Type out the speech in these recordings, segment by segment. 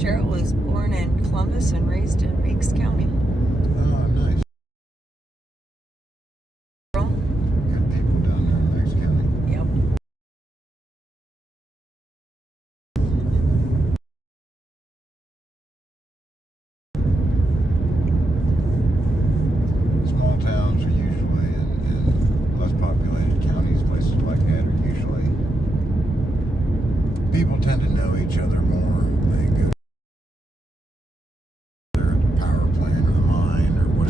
Cheryl was born in Columbus and raised in Meigs County. Oh, nice. Good people down there in Meigs County. Yep. Small towns are usually, in less populated counties, places like that are usually, people tend to know each other more. They go there at the power plant or the mine or whatever.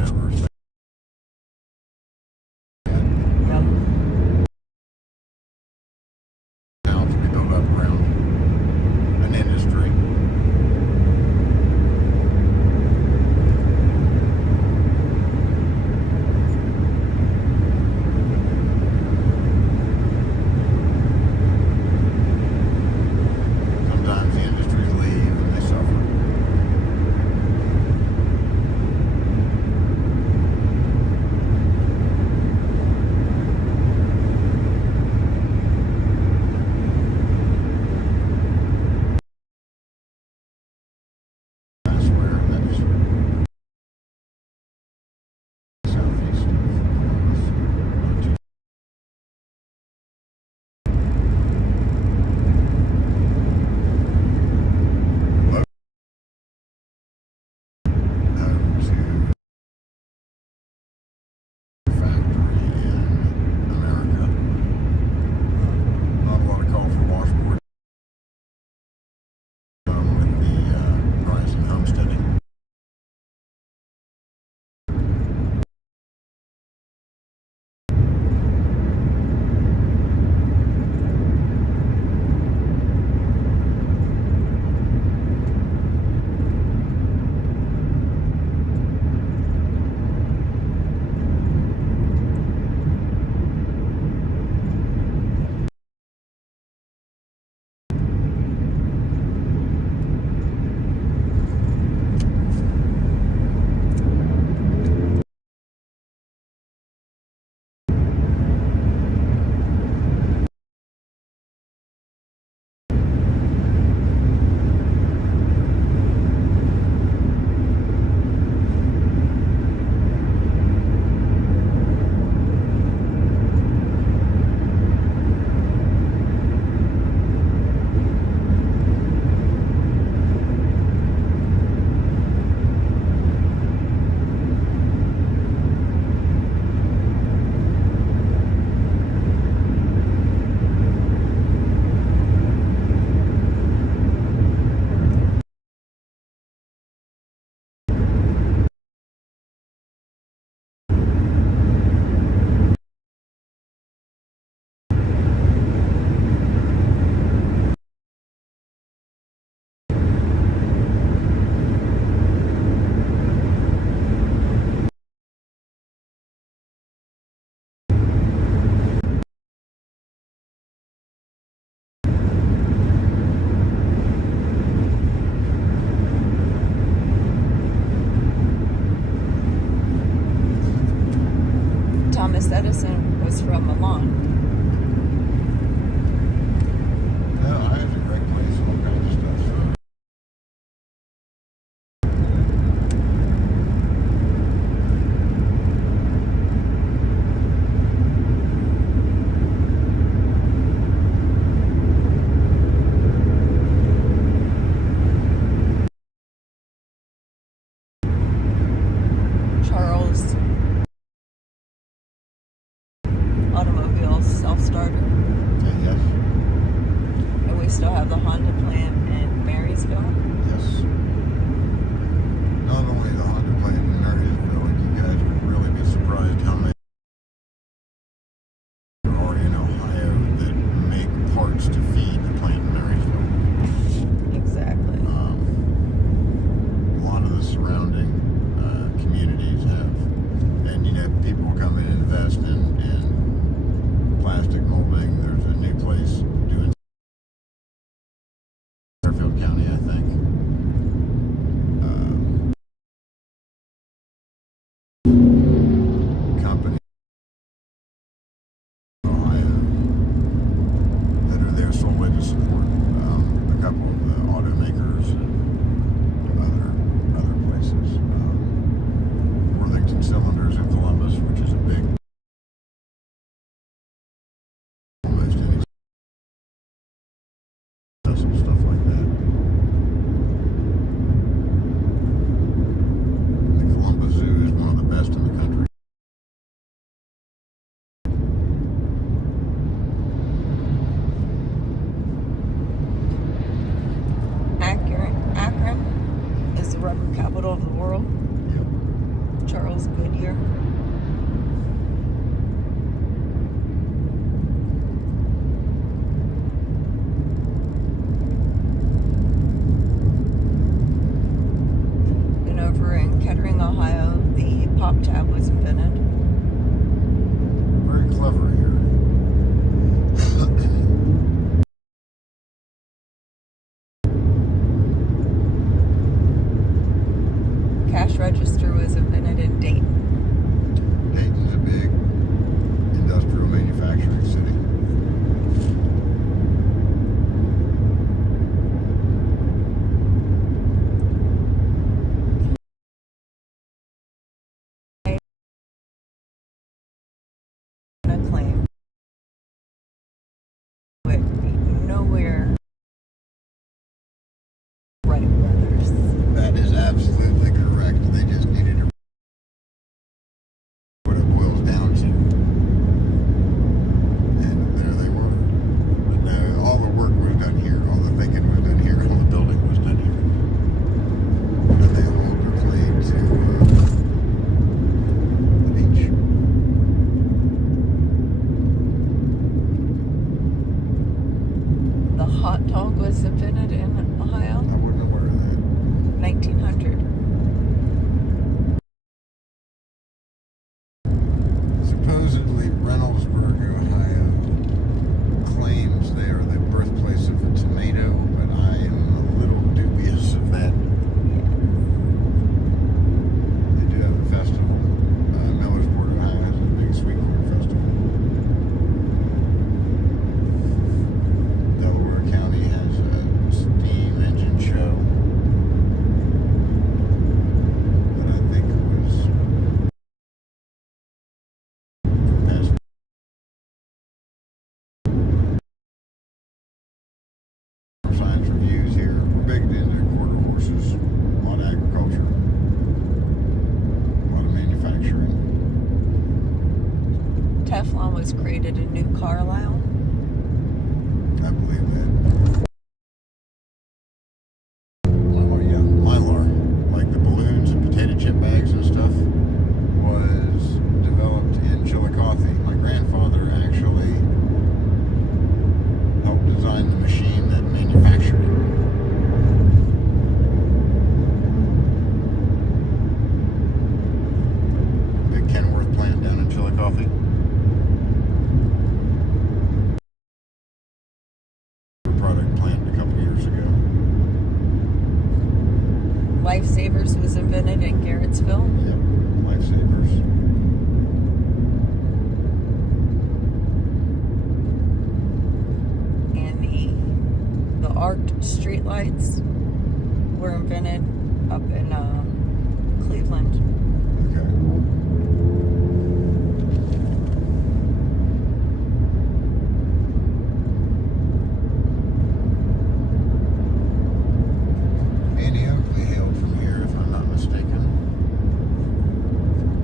Thomas Edison was from Milan. Yeah, Ohio's a great place. All kinds of stuff. Charles automobile self-starter. Yes. And we still have the Honda plant in Marysville. Yes. Not only the Honda plant in Marysville, you guys would really be surprised how many there are in Ohio that make parts to feed the plant in Marysville. Exactly. A lot of the surrounding communities have, and people come in and invest in plastic molding. There's a new place doing Fairfield County, I think. Company in Ohio that are there solely to support a couple of the automakers and other places. Worthington Cylinders in Columbus, which is a big, almost inaccessible stuff like that. The Columbus Zoo is one of the best in the country. Akron is the rubber capital of the world. Yep. Charles Goodyear. And over in Kettering, Ohio, the pop tab was invented. Very clever here. Cash register was invented in Dayton. Dayton's a big industrial manufacturing city. A claim, but nowhere Wright brothers. That is absolutely correct. They just needed to what it boils down to. And there they were. But no, all the work was done here. All the thinking was done here. All the building was done here. And they hold their claim to the beach. The hot dog was invented in Ohio, I wasn't aware of that. 1900. Supposedly, Reynoldsburg, Ohio claims they are the birthplace of the tomato, but I am a little dubious of that. They do have a festival. Millersport, Ohio has a big sweet corn festival. Delaware County has a steam engine show that I think was best. Science reviews here. We're big into quarter horses, a lot of agriculture, a lot of manufacturing. Teflon was created in New Carlisle. I believe that. Mylar, like the balloons and potato chip bags and stuff, was developed in Chillicothe. My grandfather actually helped design the machine that manufactured it. Big Kenworth plant down in Chillicothe. Product plant a couple years ago. Lifesavers was invented in Garrettsville. Yep, Lifesavers. arced streetlights were invented up in Cleveland. Okay. Andy Oakley hailed from here, if I'm not mistaken.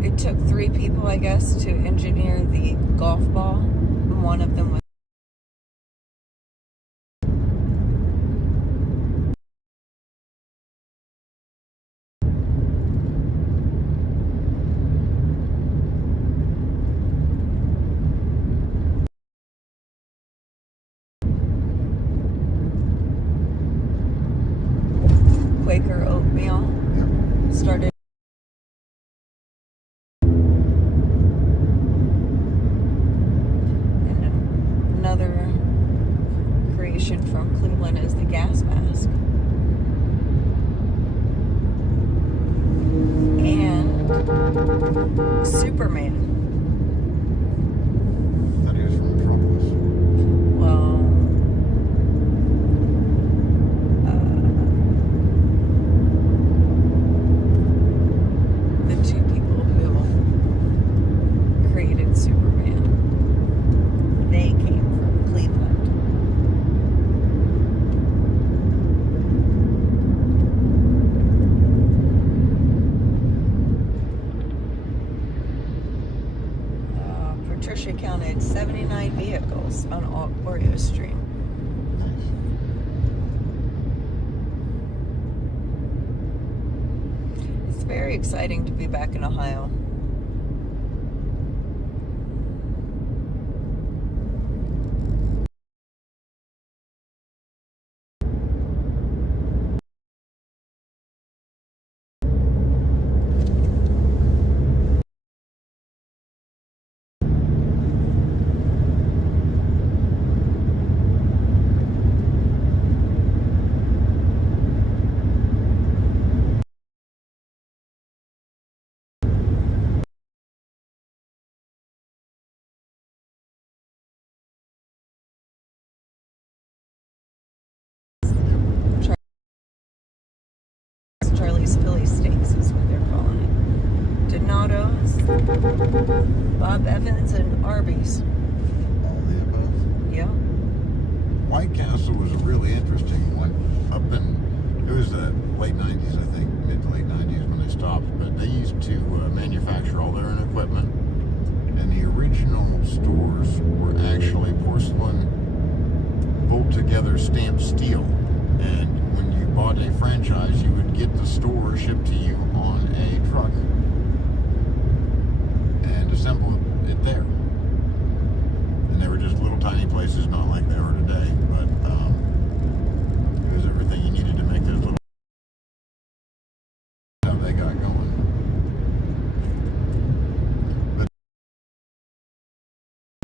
It took 3 people, I guess, to engineer the golf ball. One of them was Quaker oatmeal. Yep. Started and another creation from Cleveland is the gas mask. And Superman. Thought he was from Metropolis. Well, the 2 people who created Superman, they came from Cleveland. Patricia counted 79 vehicles on Oreo Stream. Nice. It's very exciting to be back in Ohio. Charlie's Philly Steaks is what they're calling it. Donato's, Bob Evans, and Arby's. All the above. Yeah. White Castle was a really interesting one. It was the late 90s, I think, mid to late 90s when they stopped. But they used to manufacture all their own equipment. And the original stores were actually porcelain, bolt-together stamped steel. And when you bought a franchise, you would get the store shipped to you on a truck and assemble it there. And they were just little tiny places, not like they are today, but it was everything you needed to make those little stuff they got going. But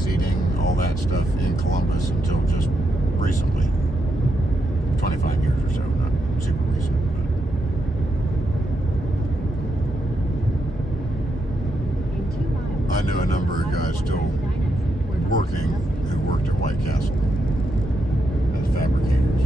seating, all that stuff in Columbus until just recently. 25 years or so, not super recent. But I knew a number of guys still working who worked at White Castle as fabricators.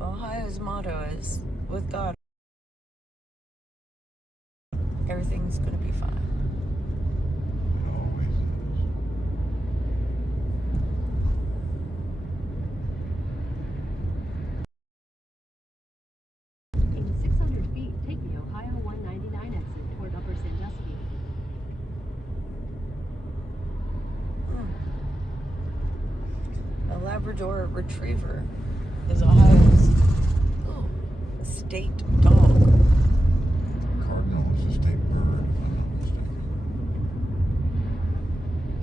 Ohio's motto is, with God, everything's going to be fine. It always In 600 feet, take the Ohio 199 exit toward Upper Sandusky. A Labrador Retriever is Ohio's state dog. is. Cardinal is a state bird, if I'm not mistaken.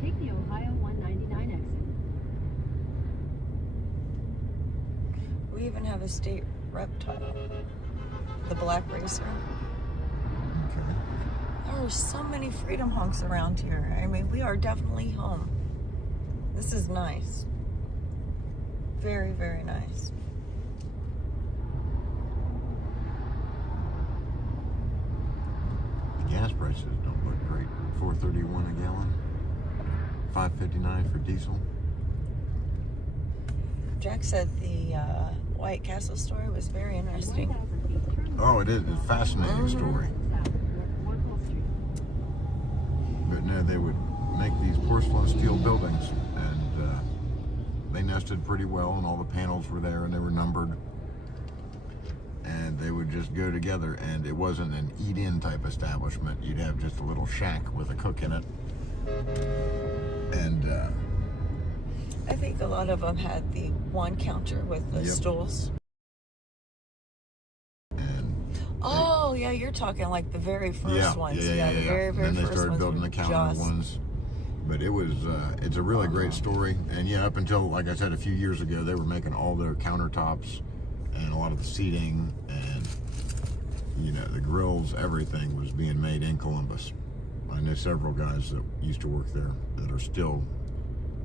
Take the Ohio 199 exit. We even have a state reptile, the black racer. Okay. There are so many freedom honks around here. I mean, we are definitely home. This is nice. Very, very nice. The gas prices don't look great. $4.31 a gallon. $5.59 for diesel. Jack said the White Castle story was very interesting. 1,000 feet, turn Oh, it is. It's a fascinating story. south north Warpole Street. But no, they would make these porcelain steel buildings, and they nested pretty well, and all the panels were there, and they were numbered. And they would just go together, and it wasn't an eat-in type establishment. You'd have just a little shack with a cook in it. And I think a lot of them had the one counter with the Yep. stools. and Oh, yeah, you're talking like the very first yeah, ones. yeah. The very, very Then they first started ones building were the counter just- ones. But it was, it's a really great story. And yeah, up until, like I said, a few years ago, they were making all their countertops and a lot of the seating and, you know, the grills, everything was being made in Columbus. I know several guys that used to work there that are still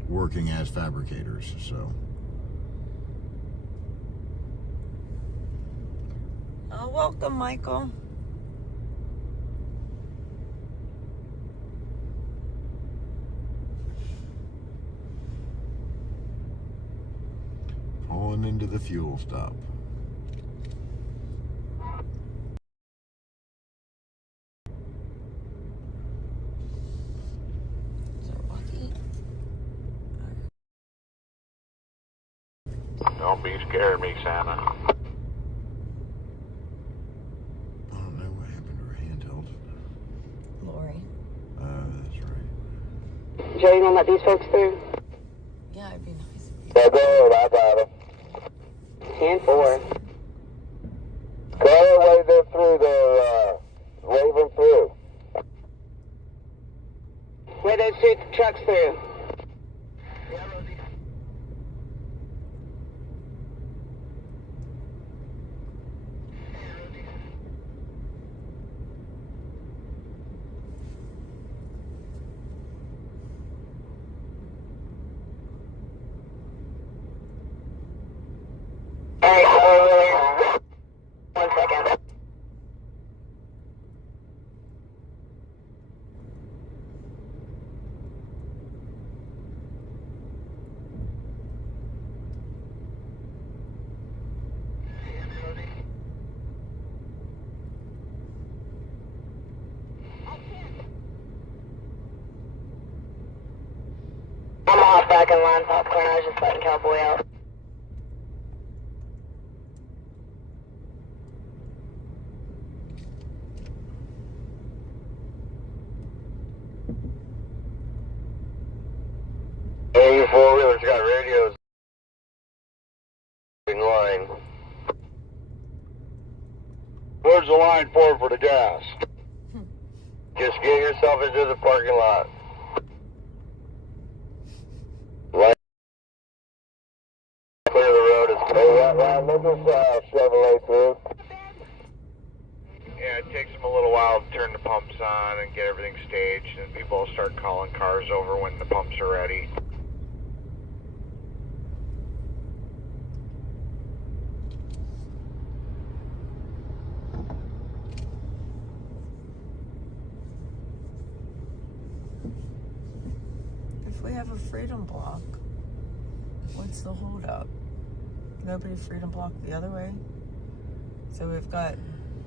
working as fabricators, so. Welcome, Michael. Pulling into the fuel stop. Is there Lucky? Don't be scaring me, Santa. I don't know what happened to her handheld. Lori. That's right. Joe, you gonna let these folks through? Yeah, it'd be nice. They're good, I got them. 10-4. Go wave them through the, wave them through. Where those two trucks through? Alright, 1 second. I'm off back in line, popcorn. I was just letting Cowboy out. Hey, you four-wheelers got radios in line. Where's the line for the gas? Just get yourself into the parking lot. Line clear the road. Let this Chevrolet through. Yeah, it takes them a little while to turn the pumps on and get everything staged, and people will start calling cars over when the pumps are ready. If we have a freedom block, what's the holdup? nobody freedom blocked the other way. So we've got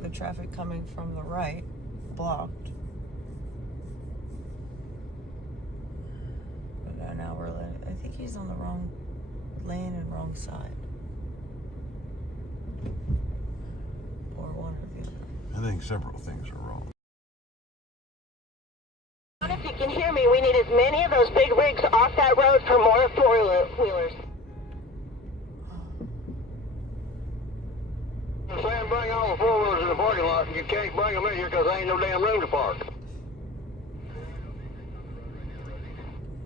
the traffic coming from the right blocked. But now we're I think he's on the wrong lane and wrong side. Or one or the other. I think several things are wrong. If you can hear me, we need as many of those big rigs off that road for more four-wheelers. I'm saying bring all the four-wheelers in the parking lot, and you can't bring them in here because there ain't no damn room to park.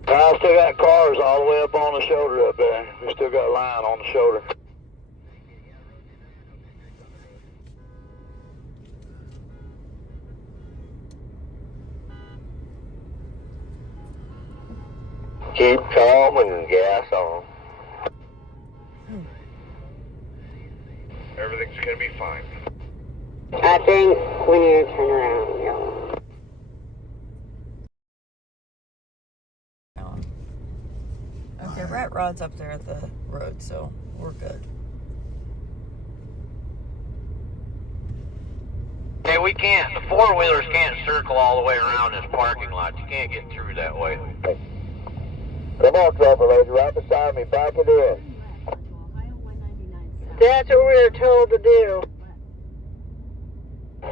I still got cars all the way up on the shoulder up there. We still got a line on the shoulder. Keep calm and gas on. Everything's gonna be fine. I think we need to turn around, Okay, Rat Rod's up there at the road, so we're good. Hey, we can't. The four-wheelers can't circle all the way around this parking lot. You can't get through that way. Come on, Trevor lady, right beside me. Back it in. That's what we were told to do.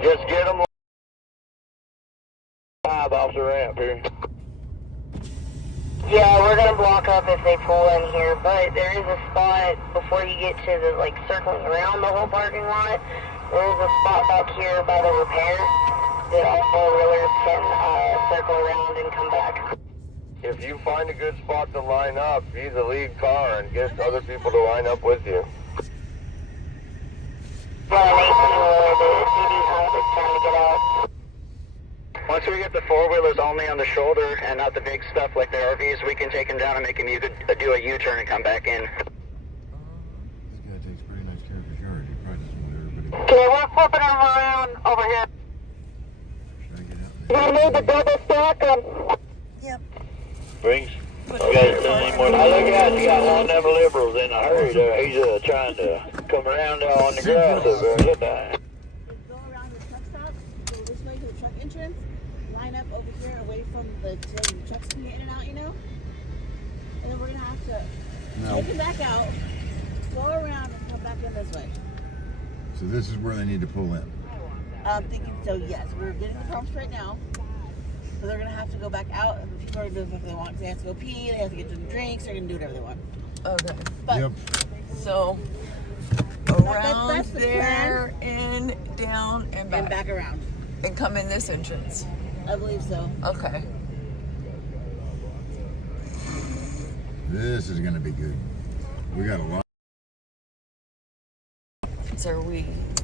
Just get them live off the ramp here. Yeah, we're gonna block up if they pull in here, but there is a spot before you get to the, like, circling around the whole parking lot. There is a spot back here by the repair that all four-wheelers can circle around and come back. If you find a good spot to line up, be the lead car and get other people to line up with you. Yeah, and 18, the CD hunt is trying to get out. Once we get the four-wheelers only on the shoulder and not the big stuff like the RVs, we can take them down and make them do a U-turn and come back in. This guy takes pretty nice care of his yard. He probably doesn't want everybody. Okay, we're flipping them around over here. Should I get out We there? need to double stack them. Yep. Brings. You guys done any more? I look out, you got one of them liberals in a hurry there. He's trying to come around there on the grass over there. Look at him. Go around the truck stop, go this way to the truck entrance, line up over here away from the trucks can get in and out, you know? And then we're gonna have to take them back out, go around and come back in this way. So this is where they need to pull in. I'm thinking, so yes, we're getting the pumps right now. So they're gonna have to go back out and the people are doing whatever they want. They have to go pee, they have to get some drinks, they're gonna do whatever they want. Okay. But Yep. So around that's the there, in, down, and back. and back around. And come in this entrance. I believe so. Okay. This is going to be good. We got a lot. So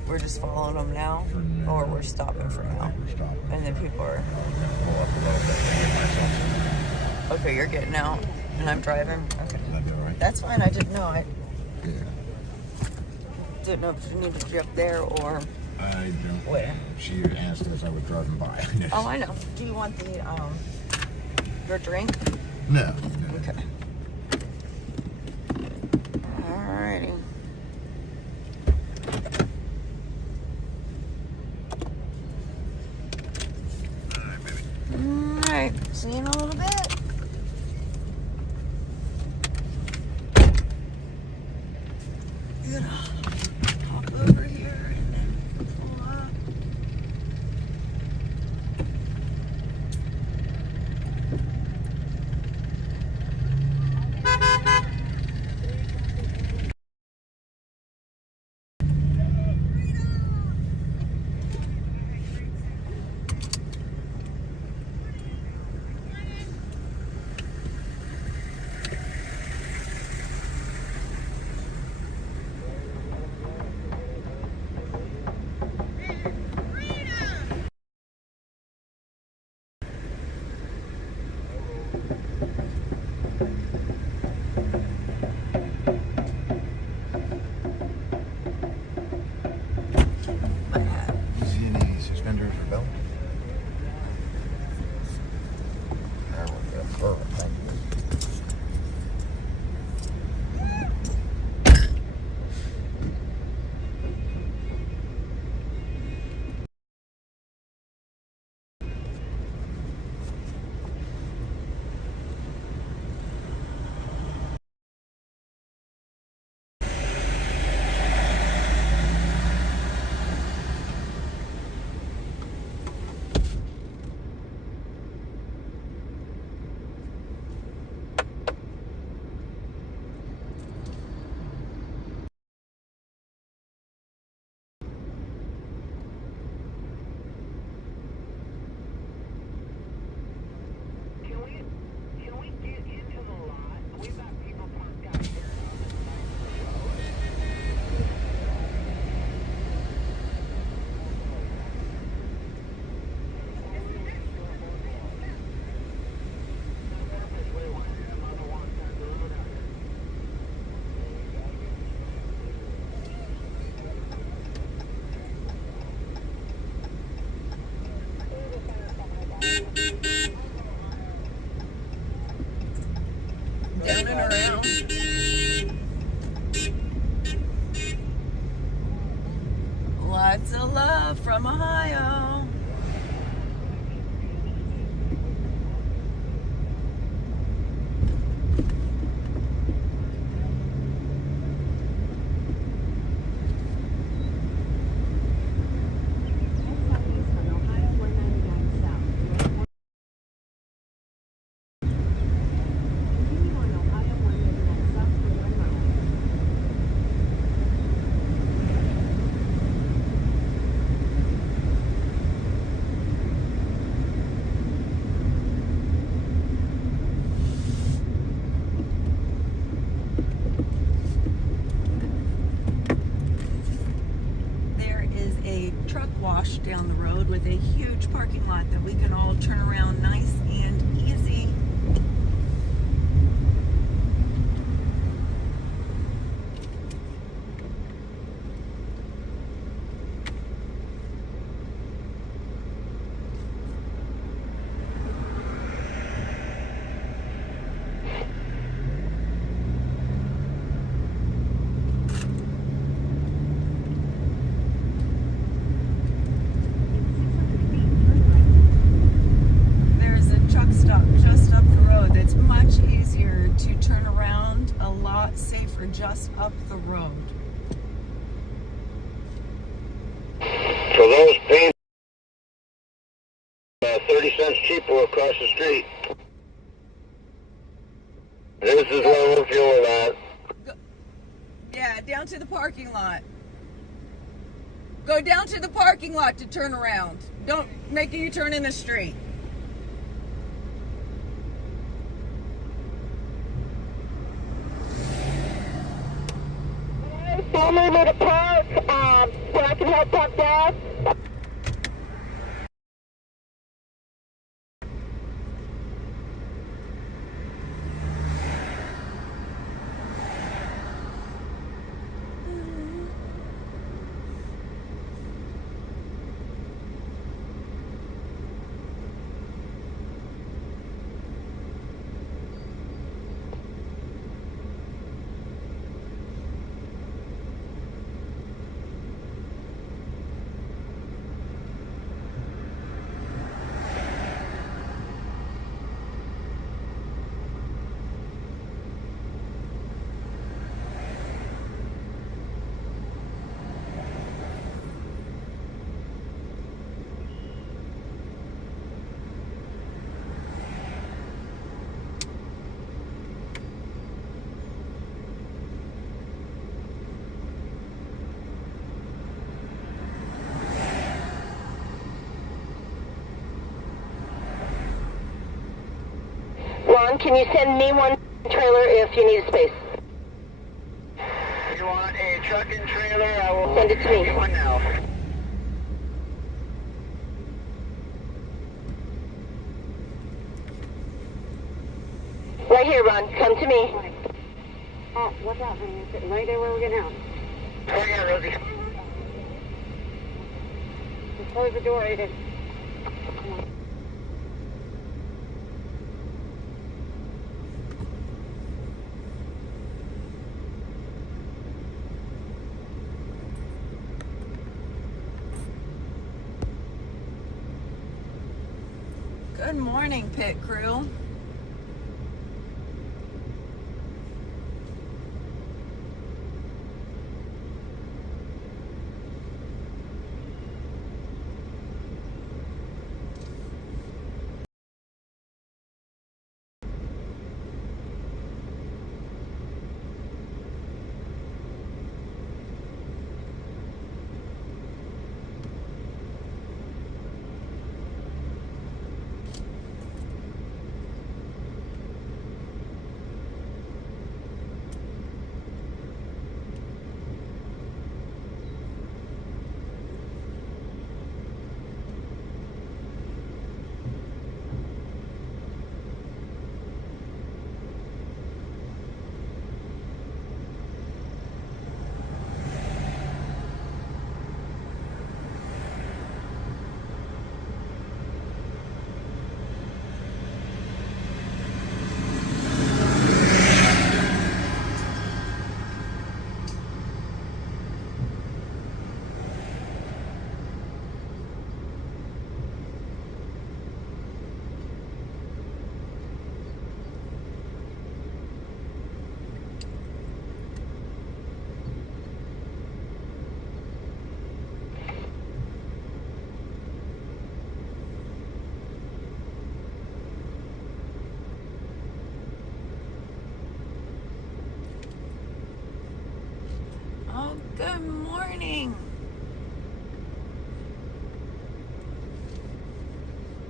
we're just following them now, For now. or we're stopping for now, We're stopping. and then people are. I'm going to pull up a little bit to get myself. Okay, you're getting out, and I'm driving. Okay, Is that all right? that's fine. I didn't know. I Yeah. didn't know if you needed to be up there or. I don't. Where? She asked as I was driving by. Oh, I know. Do you want the your drink? No. No. Okay. Alrighty. Alright, see you in a little bit. Gonna hop over here and then pull up. My hat. See any suspenders or belt? There we go. Perfect. Thank you. Lots of love from Ohio. Southeast on Ohio 199 South. Continue on Ohio 199 South for 1 mile. There is a truck wash down the road with a huge parking lot that we can all turn around nice and easy. There's a truck stop just up the road that's much easier to turn around, a lot safer just up the road. For those paying 30 cents cheaper across the street. This is where we're fueling at. Yeah, down to the parking lot. Go down to the parking lot to turn around. Don't make a U-turn in the street. Family need a park, so I can help pump gas. Ron, can you send me one trailer if you need a space? You want a truck and trailer? I will Send it to me. get one now. Right here, Ron. Come to me. Oh, watch out, honey. You're sitting right there where we're getting out. Oh yeah, Rosie. Just close the door, Aiden. Good morning, pit crew.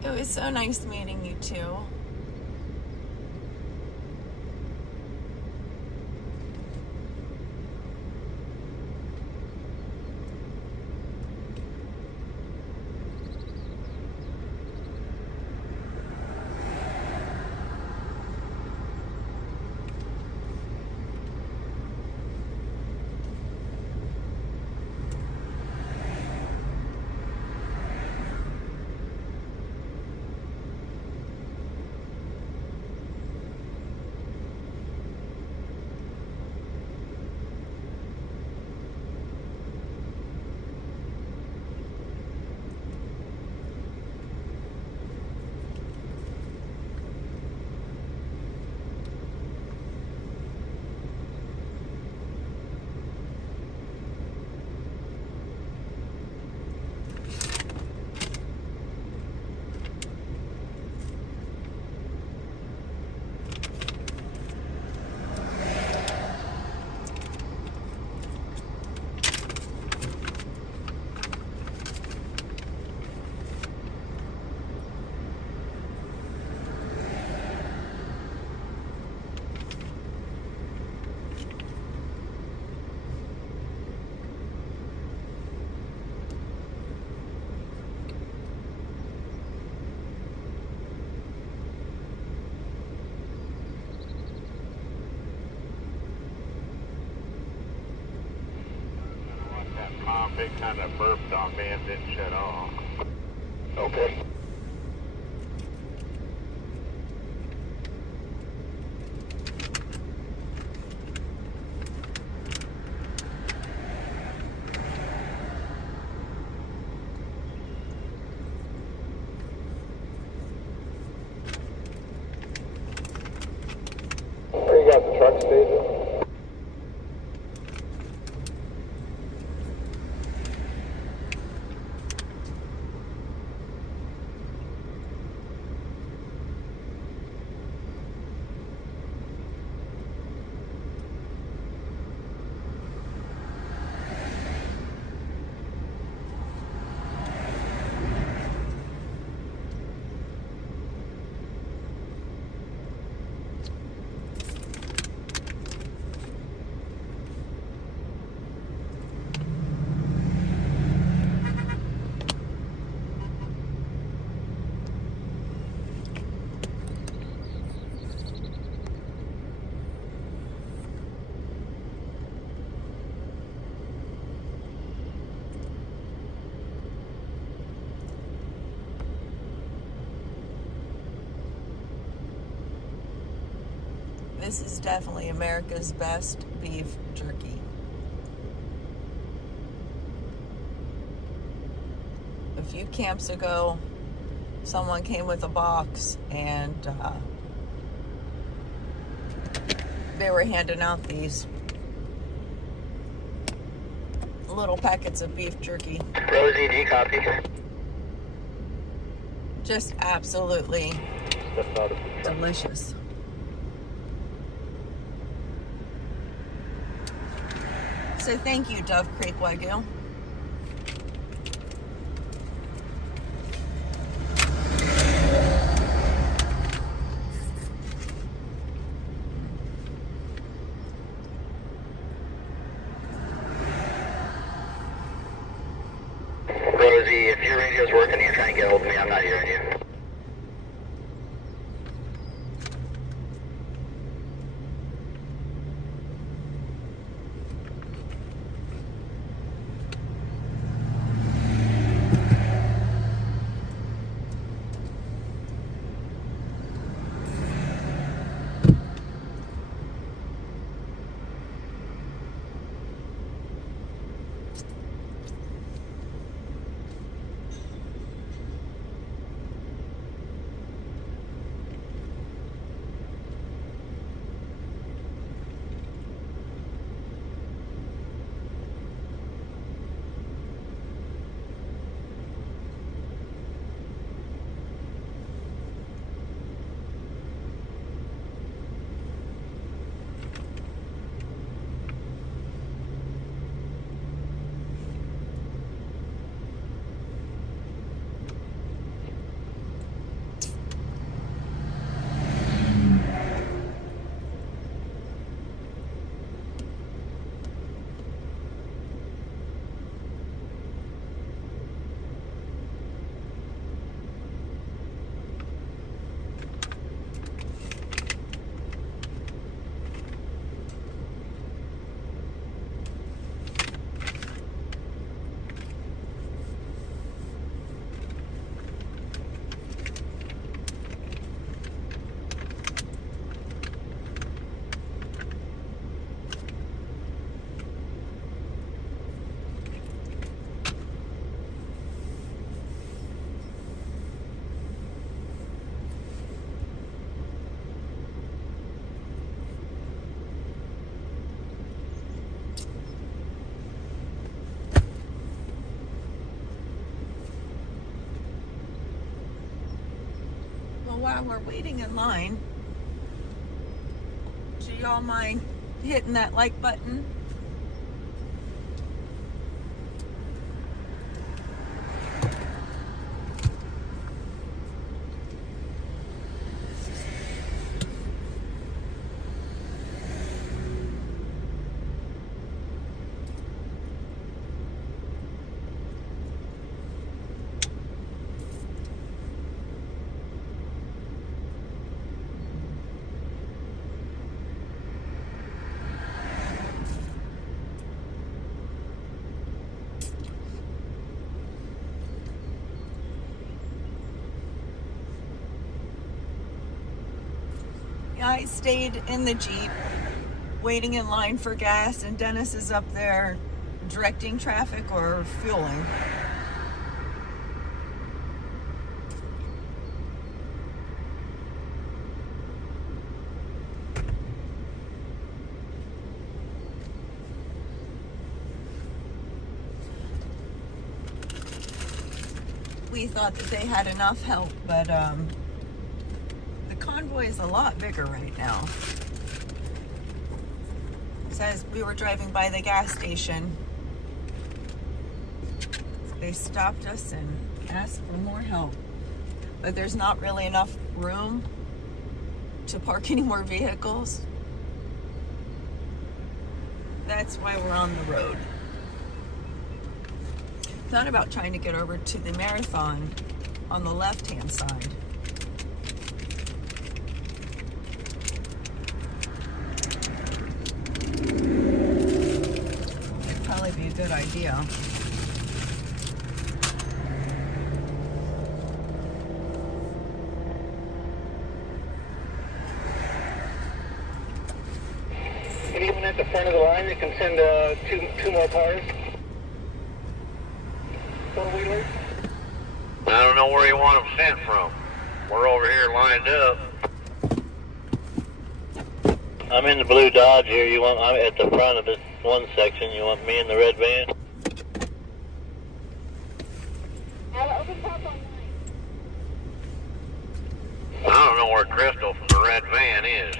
It was so nice meeting you too. It kind of burped on me and didn't shut off. Okay. Where you got the truck station? This is definitely America's best beef jerky. A few camps ago, someone came with a box and they were handing out these little packets of beef jerky. Rosie, do you copy? Just absolutely delicious. So thank you, Dove Creek Wagyu. Rosie, if your radio's working and you're trying to get hold of me, I'm not hearing you. while we're waiting in line, do y'all mind hitting that like button? I stayed in the Jeep waiting in line for gas, and Dennis is up there directing traffic or fueling. We thought that they had enough help, but the Convoy is a lot bigger right now. So as we were driving by the gas station, they stopped us and asked for more help. But there's not really enough room to park any more vehicles. That's why we're on the road. Thought about trying to get over to the marathon on the left-hand side. It'd probably be a good idea. And even at the front of the line, you can send two more cars. Four-wheelers. I don't know where you want them sent from. We're over here lined up. I'm in the blue Dodge here. I'm at the front of this one section. You want me in the red van? I don't know where Crystal from the red van is.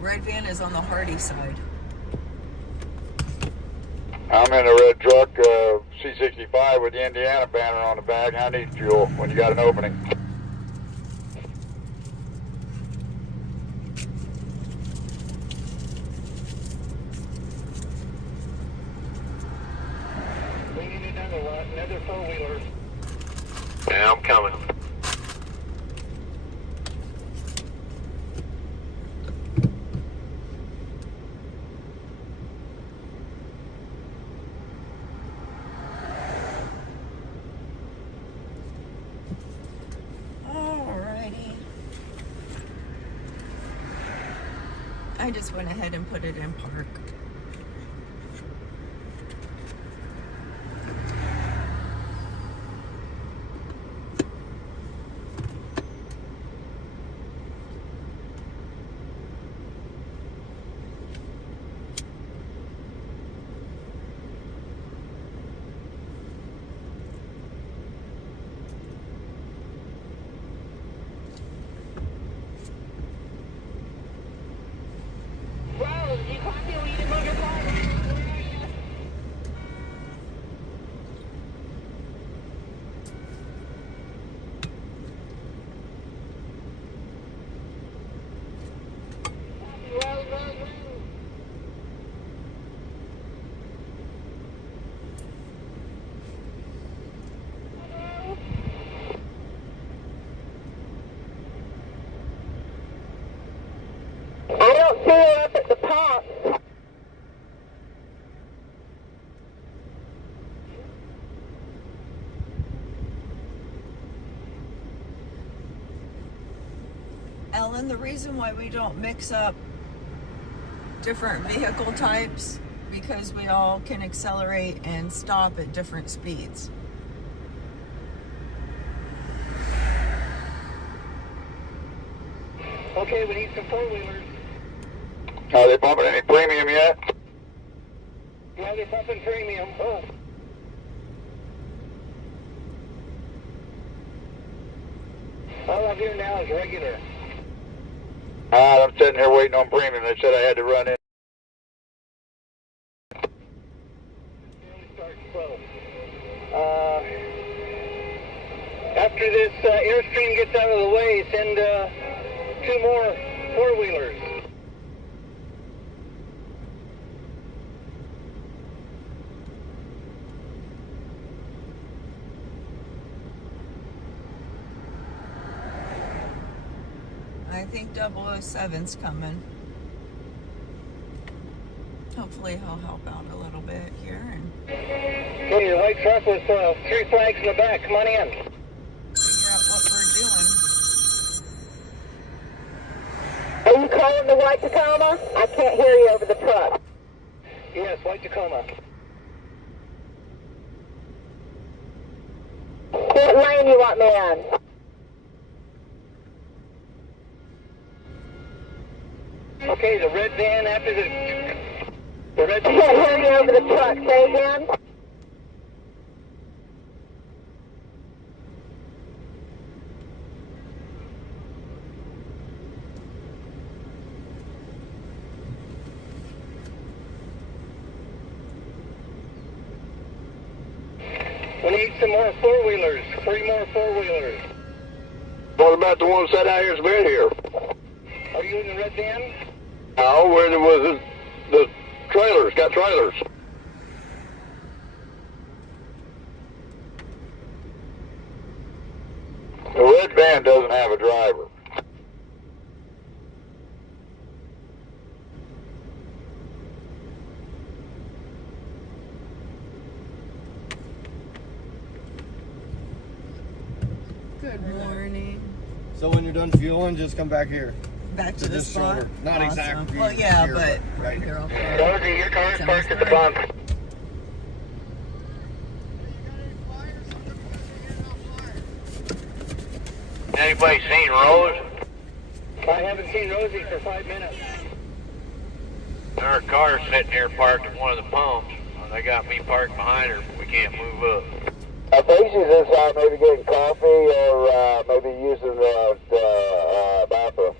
Red van is on the Hardy side. I'm in a red truck, C65 with the Indiana banner on the back. I need fuel when you got an opening. We need another four-wheeler. Yeah, I'm coming. I just went ahead and put it in park. I don't see her up at the top. Ellen, the reason why we don't mix up different vehicle types, because we all can accelerate and stop at different speeds. Okay, we need some four-wheelers. Are they bumping any premium yet? Yeah, they're pumping premium. Oh. All I'm here now is regular. I'm sitting here waiting on premium. They said I had to run in. Start slow. After this airstream gets out of the way, send 2 more 4-wheelers. I think 007's coming. Hopefully he'll help out a little bit here and Hey, the white truck with 3 flags in the back. Come on in. figure out what we're doing. Are you calling the white Tacoma? I can't hear you over the truck. Yes, white Tacoma. What lane you want me on? Okay, the red van after the red I can't hear you over the truck. Say again? We need some more 4-wheelers. 3 more 4-wheelers. What about the one set out here's been here? Are you in the red van? Oh, where there was the trailers, got trailers. The red van doesn't have a driver. Good morning. So when you're done fueling, just come back here. Back to the this spot. shoulder. Not Awesome. exactly. Well, yeah, here, but right here. here. Dorothy, your car's Sounds parked at the good. bump. Anybody seen Rose? I haven't seen Rosie for 5 minutes. Her car's sitting here parked at one of the pumps. They got me parked behind her, but we can't move up. I think she's inside maybe getting coffee or maybe using the bathroom.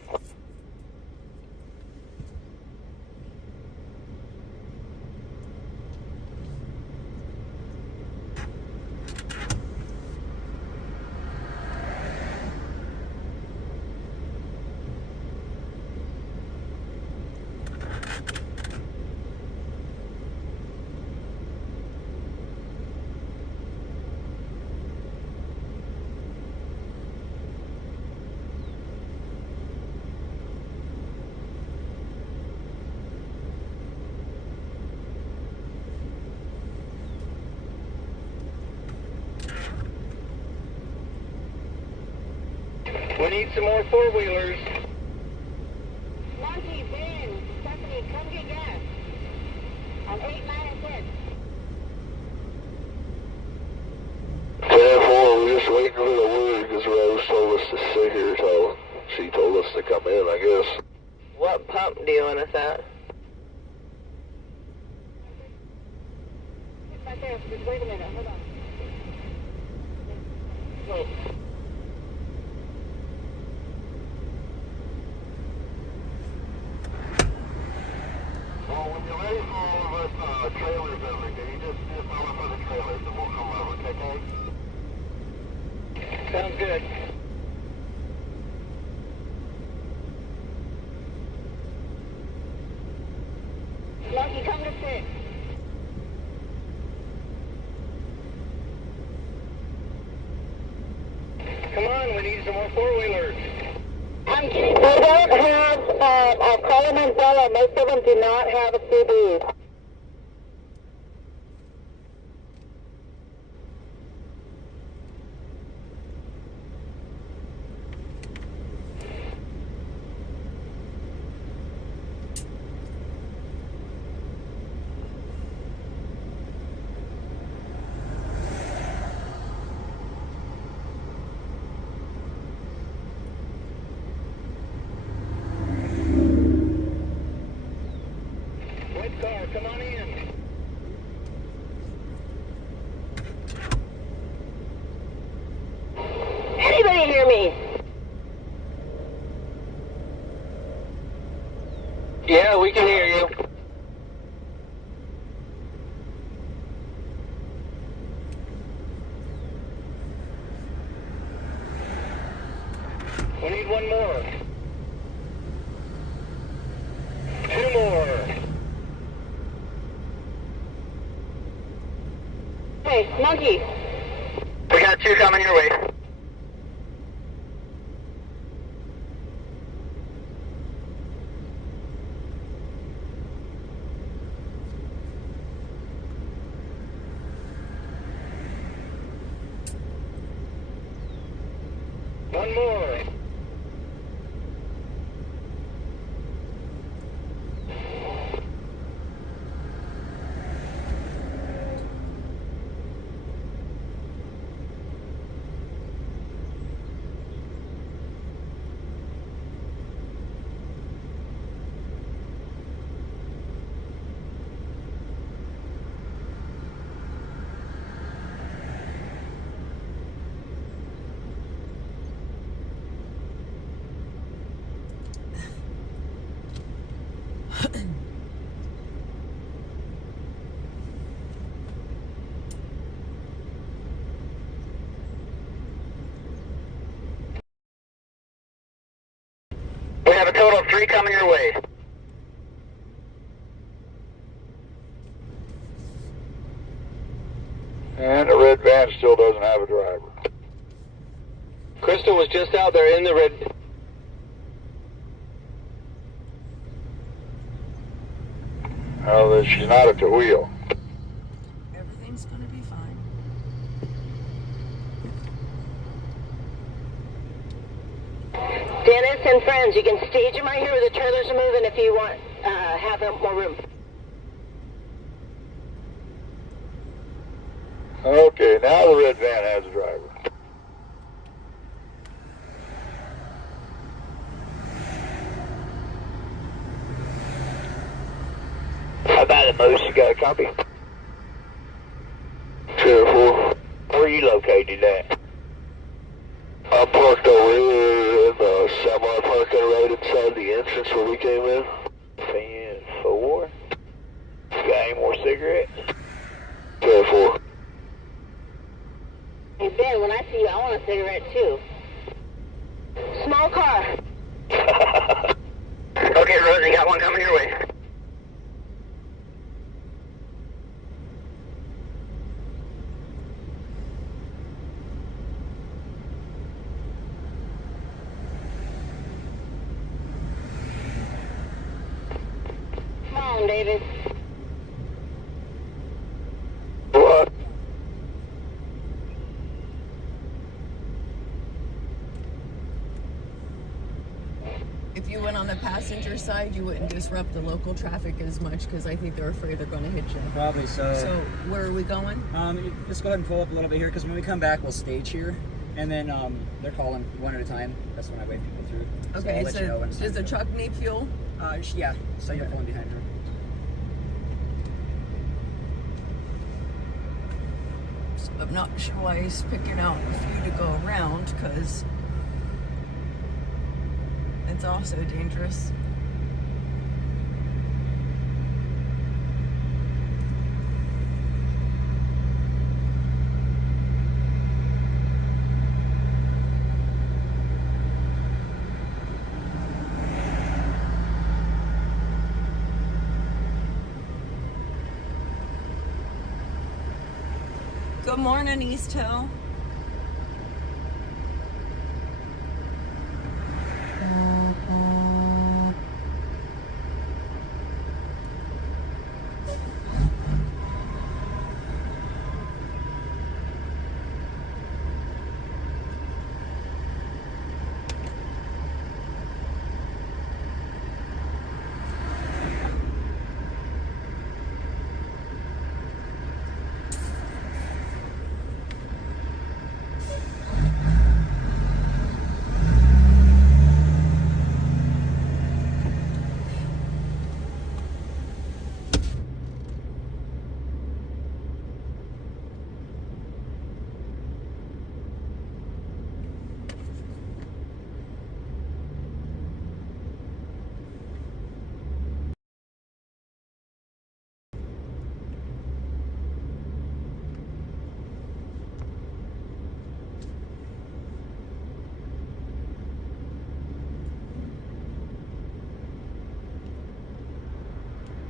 We need some more 4-wheelers. Monty, Ben, Stephanie, come get gas. On 8, 9, and 10. 10-4, we're just waiting for the word because Rose told us to sit here till she told us to come in, I guess. What pump do you want us at? Right there. Just wait a minute. Hold on. Wait. Well, when you're ready for all of us trailers over here, you just call up other trailers and we'll come over, okay? Sounds good. Lucky, come to 6. Come on, we need some more 4-wheelers. They don't have, I'll call them in fellow. Most of them do not have a CD. White car Yeah, we can hear you. We need one more. 2 more. Hey, monkey. We got 2 coming your way. One more. We have a total of 3 coming your way. And the red van still doesn't have a driver. Crystal was just out there in the red. Well, she's not at the wheel. Everything's gonna be fine. Dennis and friends, you can stage them right here where the trailers are moving if you want, have more room. Okay, now the red van has a driver. How about the moose? You got a copy? 2-4. Where are you located at? I'm parked over here in the semi-parking right inside the entrance where we came in. 10-4. You got any more cigarettes? 2-4. Hey Ben, when I see you, I want a cigarette too. Small car. Okay, Rosie, got one coming your way. Come on, David. What? If you went on the passenger side, you wouldn't disrupt the local traffic as much because I think they're afraid they're going to hit you. Probably so. So where are we going? Just go ahead and pull up a little bit here because when we come back, we'll stage here, and then they're calling one at a time. That's when I wave people through. Okay, I'll let you know when it's does the time to truck need fuel? go. Yeah, so you're pulling behind her. I'm not sure why he's picking out a few to go around because it's also dangerous. Good morning, East Hill.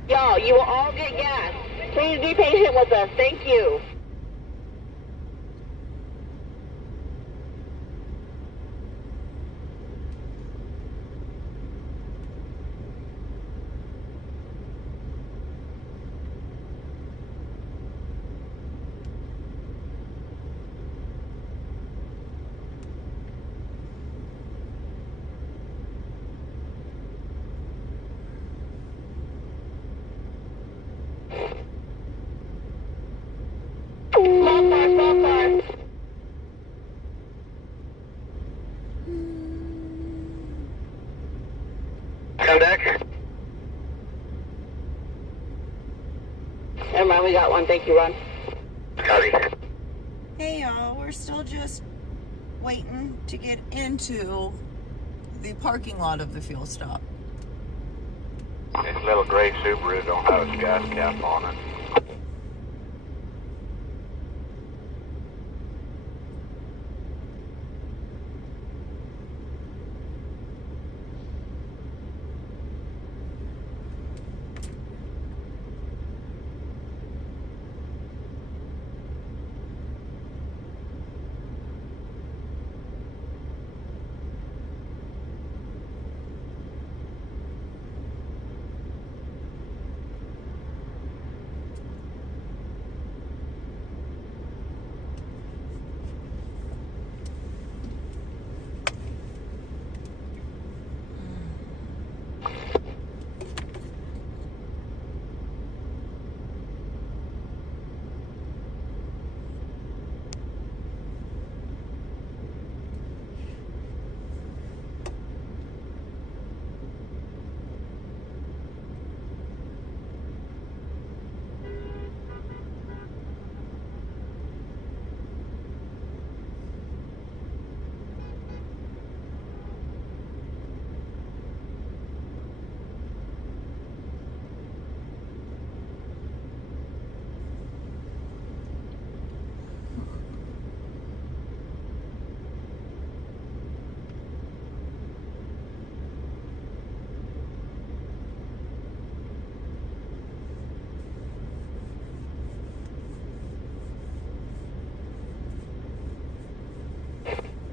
Y'all, you will all get gas. Please be patient with us. Thank you. Small car. Come back. Never mind, we got one. Thank you, Ron. Copy. Hey y'all, we're still just waiting to get into the parking lot of the fuel stop. This little gray Subaru don't have its gas cap on it.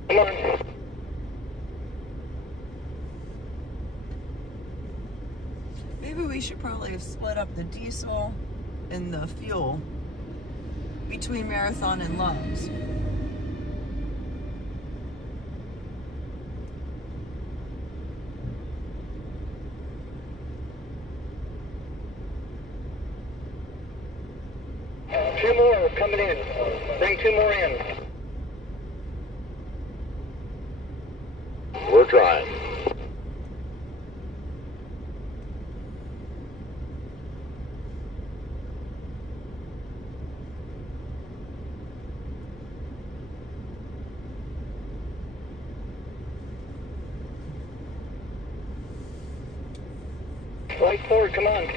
Come on. Maybe we should probably have split up the diesel and the fuel between Marathon and Love's. Two more coming in. Bring two more in. We're trying. Right forward, come on.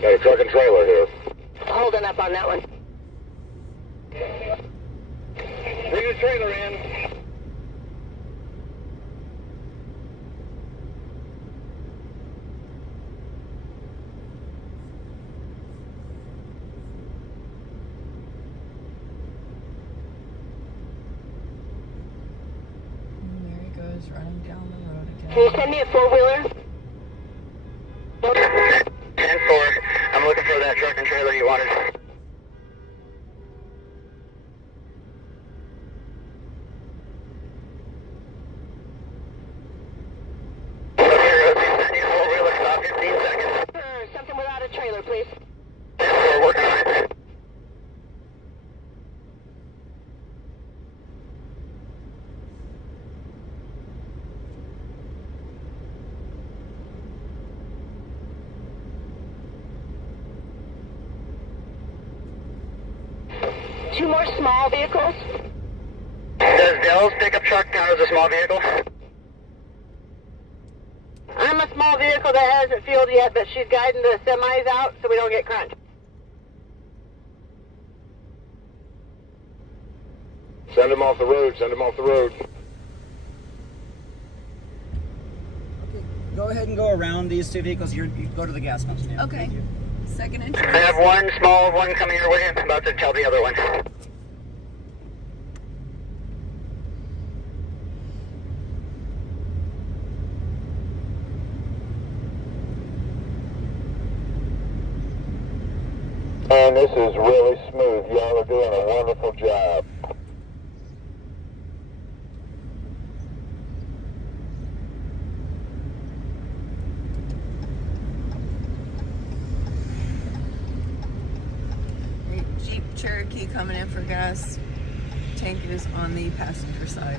Got a truck and trailer here. Holding up on that one. Bring the trailer in. And there he goes, running down the road again. Can you send me a four-wheeler? 10-4. I'm looking for that truck and trailer you wanted. Four-wheeler stop, 15 seconds. Something without a trailer, please. 10-4, working on it. 2 more small vehicles. Does Dell's pickup truck count as a small vehicle? I'm a small vehicle that hasn't fueled yet, but she's guiding the semis out so we don't get crunched. Send them off the road. Send them off the road. Okay, go ahead and go around these 2 vehicles. You go to the gas pumps now. Okay. Thank you. Second I entrance. have one small one coming your way. I'm about to tell the other one. Man, this is really smooth. Y'all are doing a wonderful job. Jeep Cherokee coming in for gas. Tank is on the passenger side.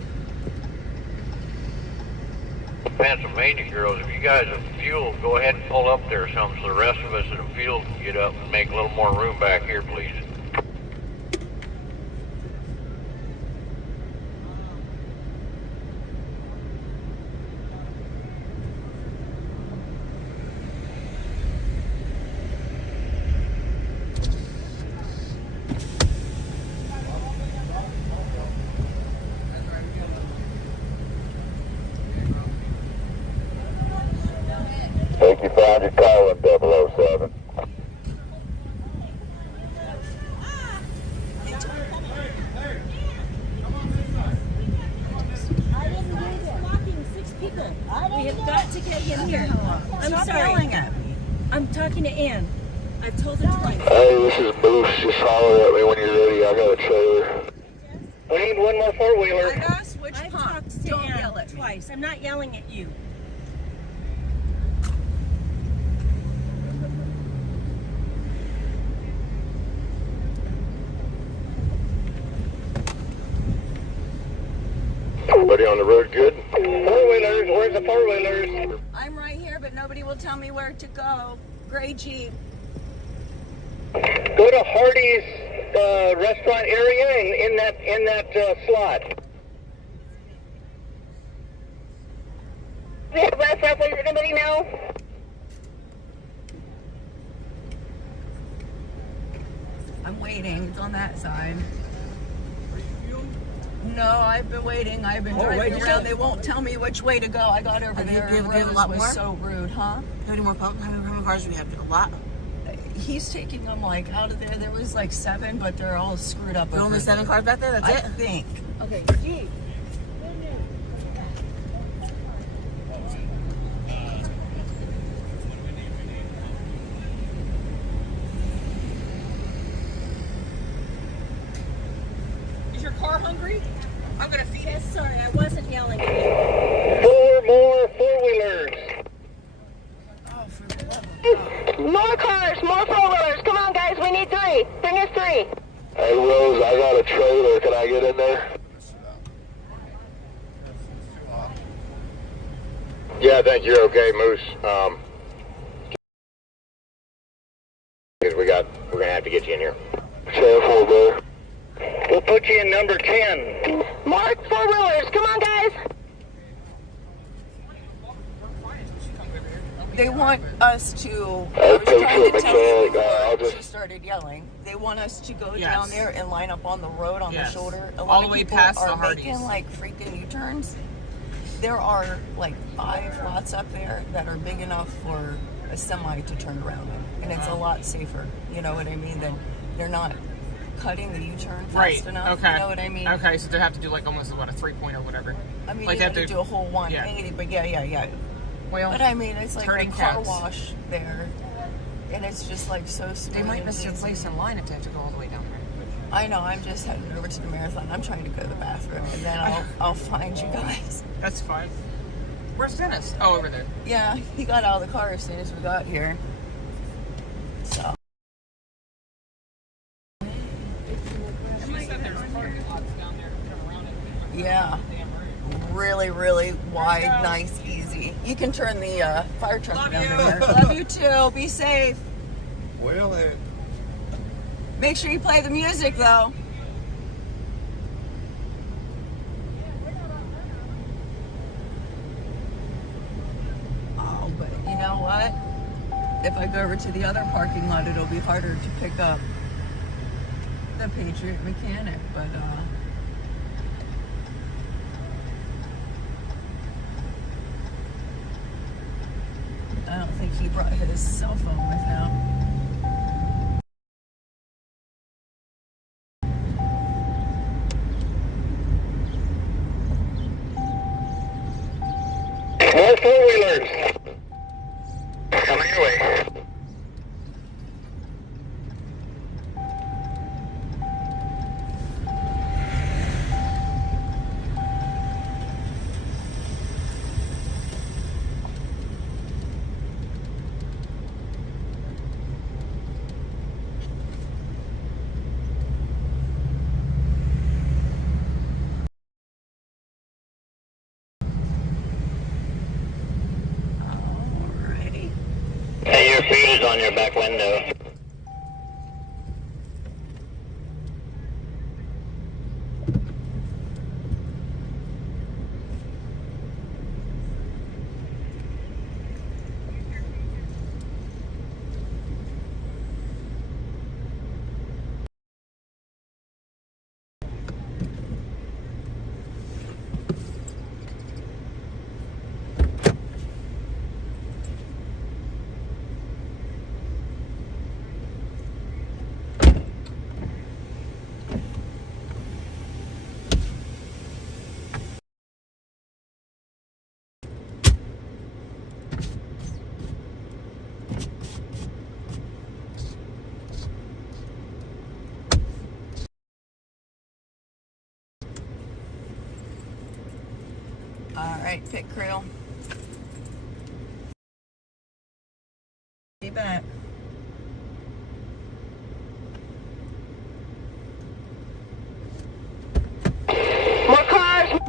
Pennsylvania girls, if you guys have fuel, go ahead and pull up there some so the rest of us in the field can get up and make a little more room back here, please. Thank you, found your call in 007. We have got to get him here. I'm Stop sorry. yelling at me. I'm talking to Ann. I've told her twice. Hey, this is Moose. Just holler at me when you're ready. I got a trailer. We need one more four-wheeler. I gotta switch I've pumps. talked to Don't Ann yell at me. twice. I'm not yelling at you. Everybody on the road good? Four-wheelers, where's the four-wheelers? I'm right here, but nobody will tell me where to go. Gray Jeep. Go to Hardy's restaurant area and in that slot. West Roughly, does anybody know? I'm waiting. It's on that side. No, I've been waiting. I've been driving around. They won't tell me which way to go. I got over there. Rose was so rude, huh? How many more pumps? How many cars do we have? A lot. He's taking them like out of there. There was like 7, but they're all screwed up. There are only 7 cars back there? That's I it? think. Okay, G. Is your car hungry? I'm gonna feed it. Yes, sorry, I wasn't yelling at you. 4 more four-wheelers. Oh, for the love of God. More cars, more four-wheelers. Come on, guys, we need 3. Bring us 3. Hey, Rose, I got a trailer. Can I get in there? Yeah, I think you're okay, Moose. Because we're gonna have to get you in here. Careful, bro. We'll put you in number 10. More four-wheelers. Come on, guys. They want us to. I Hey, was trying to Coach, tell you I'll before just- she started yelling. They want us to go Yes. down there and line up on the road on the Yes. shoulder. A All lot the of way people past are the Hardys. making like freaking U-turns. There are like 5 lots up there that are big enough for a semi to turn around in, and it's a lot safer. You know what I mean? Then they're not cutting the U-turn fast Right. enough. Okay. You know what I mean? Okay, so they have to do like almost what, a 3.0 whatever. I mean, like you they have to do a whole 180, but yeah. Well, But I mean, it's like a turning car cats. wash there, and it's just like so smooth. They might and miss their easy. place in line if they have to go all the way down there. I know. I'm just heading over to the marathon. I'm trying to go to the bathroom, and then I'll find you guys. That's fine. Where's Dennis? Oh, over there. Yeah, he got out of the car as soon as we got here. So. Yeah. Really, really wide, nice, easy. You can turn the fire truck down there. Love you too. Be safe. Well, Make sure you play the music though. if I go over to the other parking lot, it'll be harder to pick up the Patriot mechanic, but I don't think he brought his cell phone with him. More four-wheelers. Coming your way. Alrighty. Hey, your feet is on your back window. Alright, pit crew. Be back. More cars!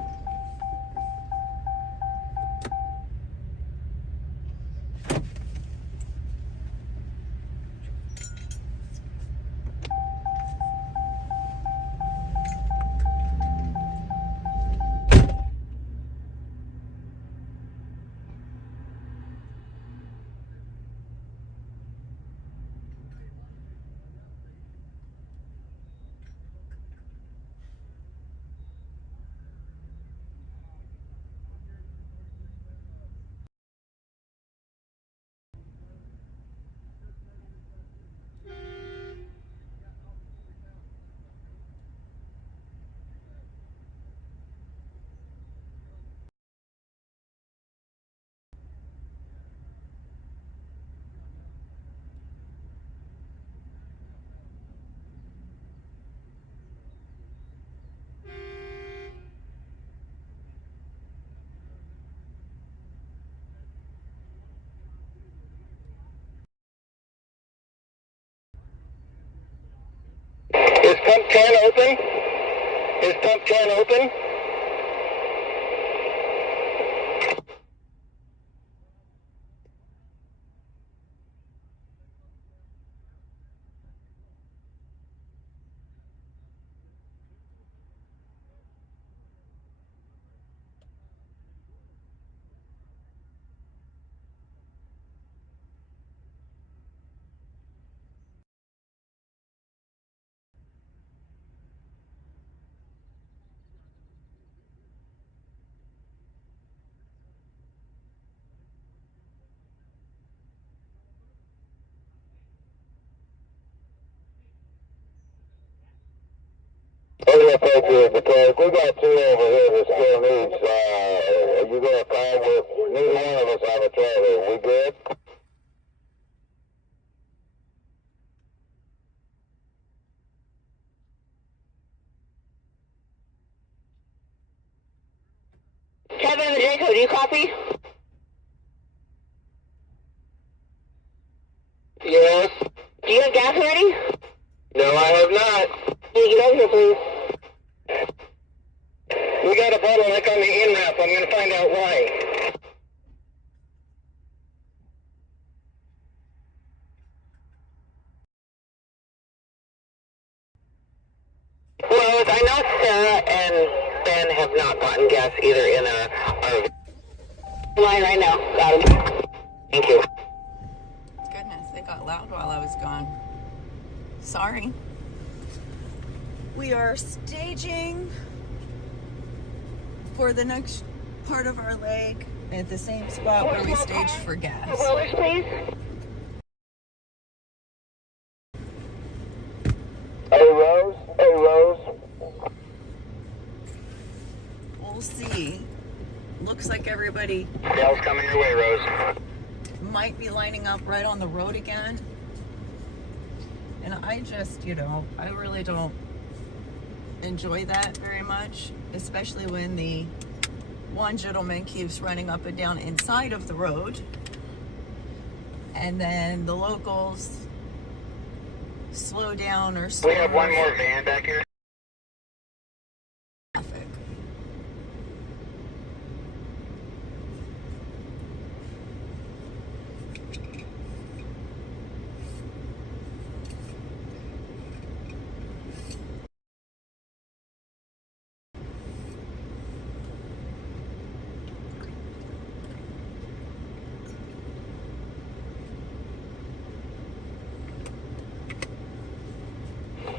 Is pump 10 open? Is pump 10 open? Okay, because we got two over here that still needs, are you gonna find with, neither one of us have a trailer, we good? Kevin and Jacob, do you copy? Yes. Do you have gas ready? No, I have not. Can you get over here, please? We got a bottleneck on the in-ramp, I'm gonna find out why. Well, I know Sarah and Ben have not gotten gas either in our line right now. Got him. Thank you. Good got loud while I was gone. Sorry. We are staging for the next part of our leg at the same spot where we staged for gas. Rollers, please. Hey, Rose. Hey, Rose. We'll see. Looks like everybody Dale's coming your way, Rose. might be lining up right on the road again. And I just, I really don't enjoy that very much, especially when the one gentleman keeps running up and down inside of the road, and then the locals slow down or slow. We have one more van back here. Traffic.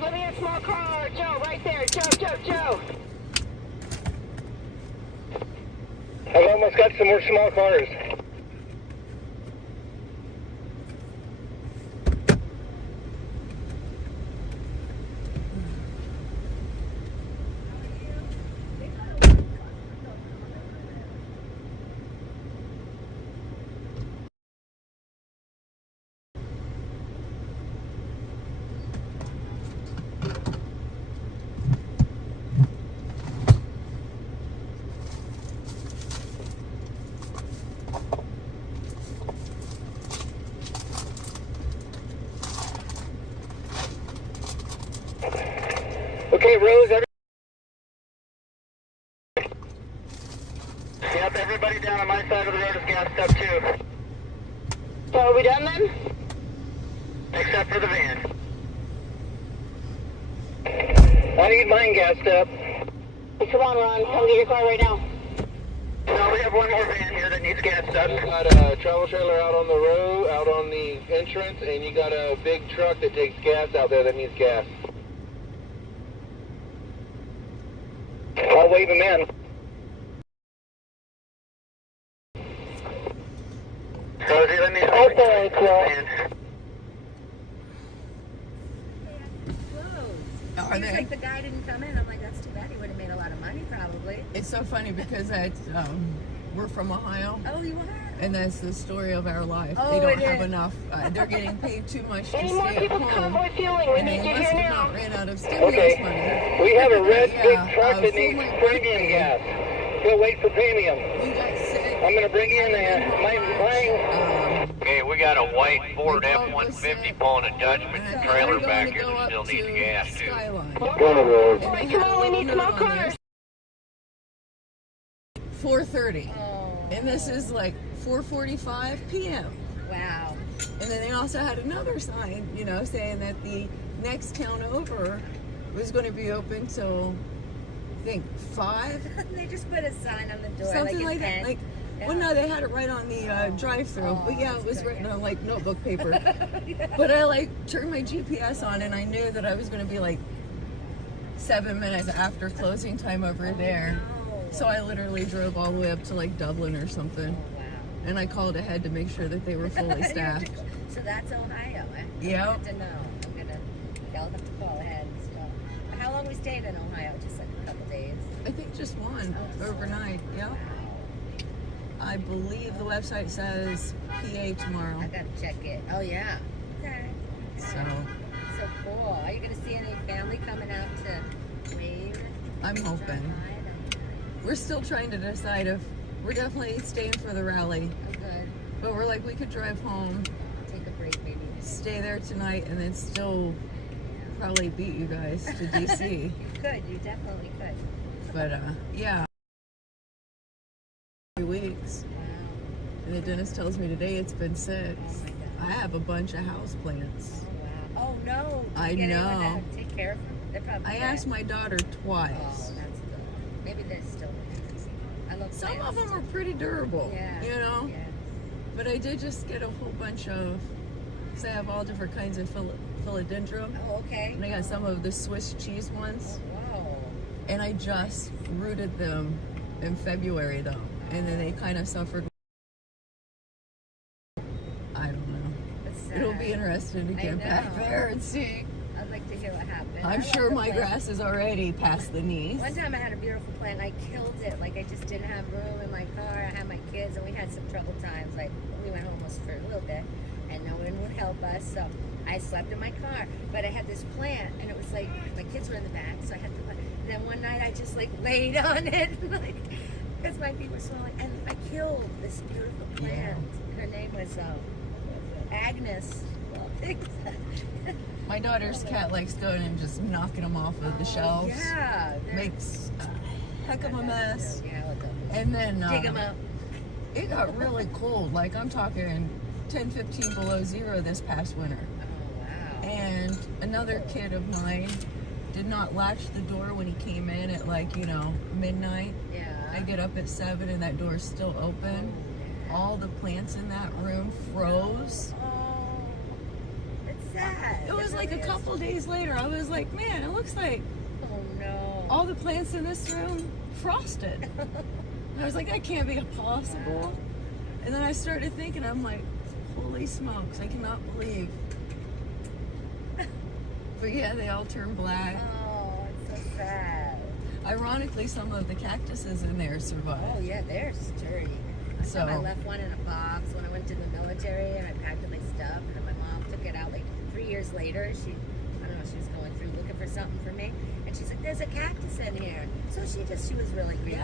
Let me in a small car. Joe, right there. Joe. I've almost got some more small cars. Okay, Rose. Yep, everybody down on my side of the road is gassed up too. So are we done then? Except for the van. I need mine gassed up. Come on, Ron. Come get your car right now. No, we have one more van here that needs gassed up. You got a travel trailer out on the road, out on the entrance, and you got a big truck that takes gas out there that needs gas. I'll wave him in. Rosie, let me Okay, Are Seems they? like the guy didn't come in. I'm like, that's too bad. He would have made a lot of money, probably. It's so funny because we're from Ohio. Oh, you are? And that's the story of our life. Oh, they don't it have is. enough. They're getting paid too much to Any more stay at people's home. convoy fueling? We And need they you must here have now. not ran out of stimulus money. We have a red Yeah, big truck that for needs my premium birthday. gas. We'll wait for premium. We got sick. I'm gonna bring in mine. Okay, we got a white Ford They told us F-150 that- pulling a Dutchman and trailer we're back going to here go that still up needs to gas too. Skyline. Go to Rose. And they Come had a on, we little need note small on cars. there, 4:30. Oh. And this is like 4:45 p.m. Wow. And then they also had another sign, saying that the next town over was going to be open till, I think, 5. They just put a sign on the door. Something like in that. pen. Well, no, they had it right on the drive-through. Oh, But yeah, it that's was good, written yeah. on like notebook paper. But I turned my GPS on and I knew that I was going to be 7 minutes after closing time over there. No. So I literally drove all the way up to Dublin or something. Oh, wow. And I called ahead to make sure that they were fully staffed. So that's Ohio, eh? Yep. Good to know. I'll have to call ahead and stuff. How long we stayed in Ohio? Just a couple days. I think just one overnight. Yep. Wow. I believe the website says PA tomorrow. I gotta check it. Oh yeah. Okay. So So cool. Are you gonna see any family coming out to wave? I'm hoping. Drive by? We're still trying to decide if we're definitely staying for the rally. Oh, good. But we're we could drive home, Take a break maybe. stay there tonight, and then still probably beat you guys to DC. You could. You definitely could. But yeah. 3 weeks. Wow. And the dentist tells me today it's been 6. Oh my God. I have a bunch of house plants. Oh wow. Oh no. Did I you get anyone know. to take care of them? They're probably I dead. asked my daughter twice. Oh, that's good. Maybe they're still. I love Some plants. of them are pretty durable, Yeah. you know? Yes. But I did just get a whole bunch of So I have all different kinds of philodendron. Oh, okay. And I got some of the Swiss cheese ones. Oh, wow. And I just rooted them in February though. And then they kind of suffered. I don't know. It'll be interesting to get back there and see. I'd like to hear what happened. I'm sure my grass is already past the knees. One time I had a beautiful plant. I killed it. Like I just didn't have room in my car. I had my kids and we had some troubled times. Like we went homeless for a little bit and no one would help us. So I slept in my car. But I had this plant and it was like, my kids were in the back. So I had the plant. And then one night I just like laid on it. Like, because my feet were swelling. And I killed this beautiful plant. Her name was Agnes. My daughter's cat likes going and just knocking them off of the shelves. Yeah. Makes a heck of a mess. Yeah, and then dig them up. It got really cold. Like I'm talking 10, 15 below zero this past winter. Oh, wow. And another kid of mine did not latch the door when he came in at like, you know, midnight. Yeah. I get up at 7 and that door's still open. All the plants in that room froze. Sad. It was like a couple days later, I was like, man, it looks like all the plants in this room frosted. And I was like, that can't be possible. And then I started thinking, I'm like, holy smokes, I cannot believe. But yeah, they all turned black. Oh, it's so sad. Ironically, some of the cactuses in there survived. Oh yeah, they're sturdy. So I left one in a box when I went to the military and I packed up my stuff and then my mom took it out like 3 years later. I don't know, she was going through looking for something for me and she's like, there's a cactus in here. So she was really green.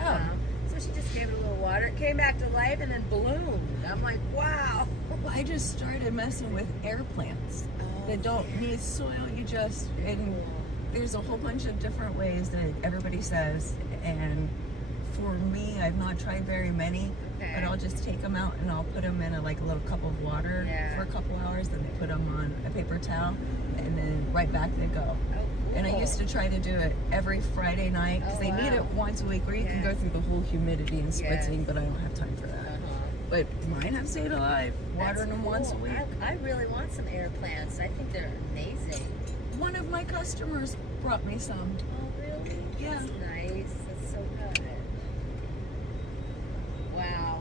So she just gave it a little water. It came back to life and then bloomed. I'm like, wow. I just started messing with air plants that don't need soil. And there's a whole bunch of different ways that everybody says. And for me, I've not tried very many. But I'll just take them out and I'll put them in a little cup of water for a couple hours. Then I put them on a paper towel and then right back they go. And I used to try to do it every Friday night because they need it once a week where you can go through the whole humidity and spritzing, but I don't have time for that. But mine have stayed alive, watering them once a week. I really want some air plants. I think they're amazing. One of my customers brought me some. Oh, really? Yeah. That's nice. That's so good. Wow.